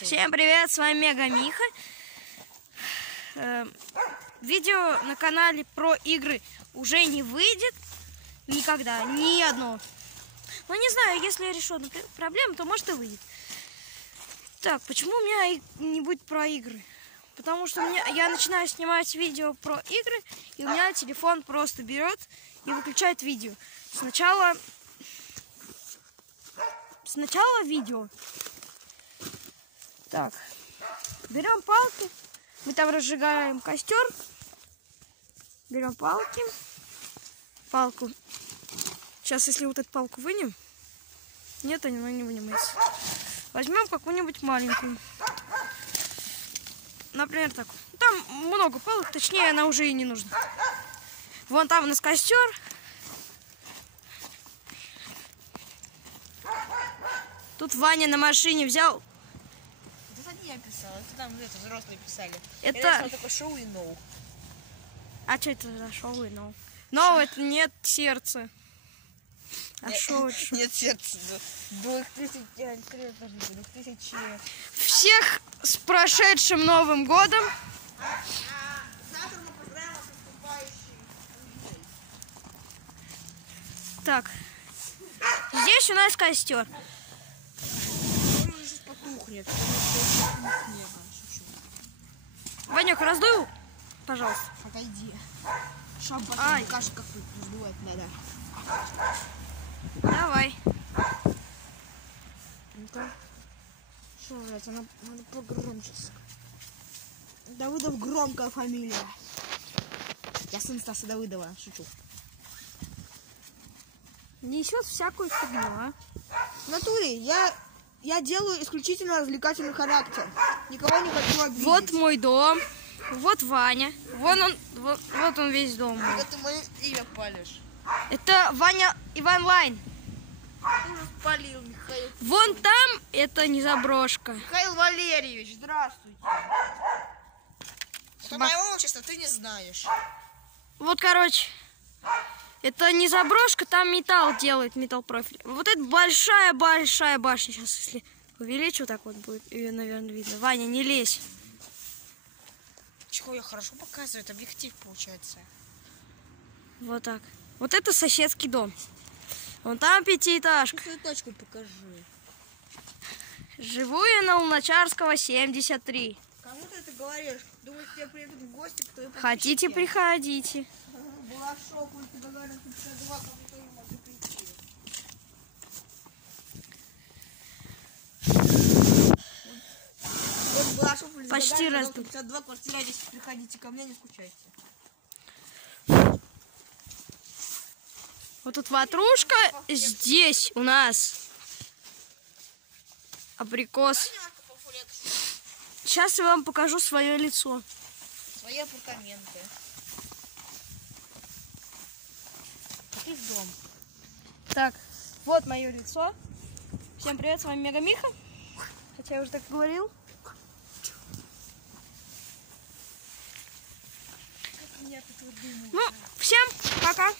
Всем привет, с вами Мега Миха. Видео на канале про игры уже не выйдет никогда, ни одно. Но не знаю, если я решу одну проблему, то может и выйдет. Так, почему у меня не будет про игры? Потому что я начинаю снимать видео про игры, и у меня телефон просто берет и выключает видео. Сначала видео. Так, берем палки, мы там разжигаем костер, берем палку. Сейчас, если вот эту палку вынем, нет, она не вынимается. Возьмем какую-нибудь маленькую, например, так. Там много палок, точнее, она уже и не нужна. Вон там у нас костер. Тут Ваня на машине взял. Это не я писала, это там взрослые писали. Это такое шоу и ноу. А что это за шоу и ноу? Ноу это нет сердца. А шоу это шо? Нет сердца. 2000. Всех с прошедшим Новым годом. Завтра мы поздравим вас с наступающим. Так, здесь у нас костер. Он уже потухнет. Ванек, раздуй, пожалуйста. Отойди. Шампан кашу как раздувать надо. Давай. Ну-ка. Что, блядь, надо погромче. Давыдов громкая фамилия. Я сын Стаса Давыдова, шучу. Несет всякую фигню, а? В натуре, я делаю исключительно развлекательный характер. Никого не хочу обидеть. Вот мой дом. Вот Ваня. Вот он весь дом. Это ты мое имя палишь. Это Ваня Иван Лайн. Ты уже спалил, Михаил. Вон там это не заброшка. Михаил Валерьевич, здравствуйте. Это Собак. мое отчество ты не знаешь. Вот, короче, это не заброшка, там металл делает, металл профиль. Вот это большая башня. Сейчас, если увеличу, так вот будет, ее, наверное, видно. Ваня, не лезь. Чего я хорошо показываю, это объектив получается. Вот так. Вот это соседский дом. Вон там пятиэтажка. Свою точку покажи. Живу я на Луначарского, 73. Кому ты это говоришь? Думаешь, к тебе приедут в гости, кто и Хотите, приходите. Балашов, он тебе говорит, 52, как будто не могли прийти. Вот Балашов, Почти раздул. 52, квартира 10, приходите ко мне, не скучайте. Вот тут ватрушка, здесь у нас абрикос. Сейчас я вам покажу свое лицо. Свои апартаменты. Ты в дом. Так, вот мое лицо. Всем привет, с вами Мега Миха. Хотя я уже так говорил. Ну, всем пока.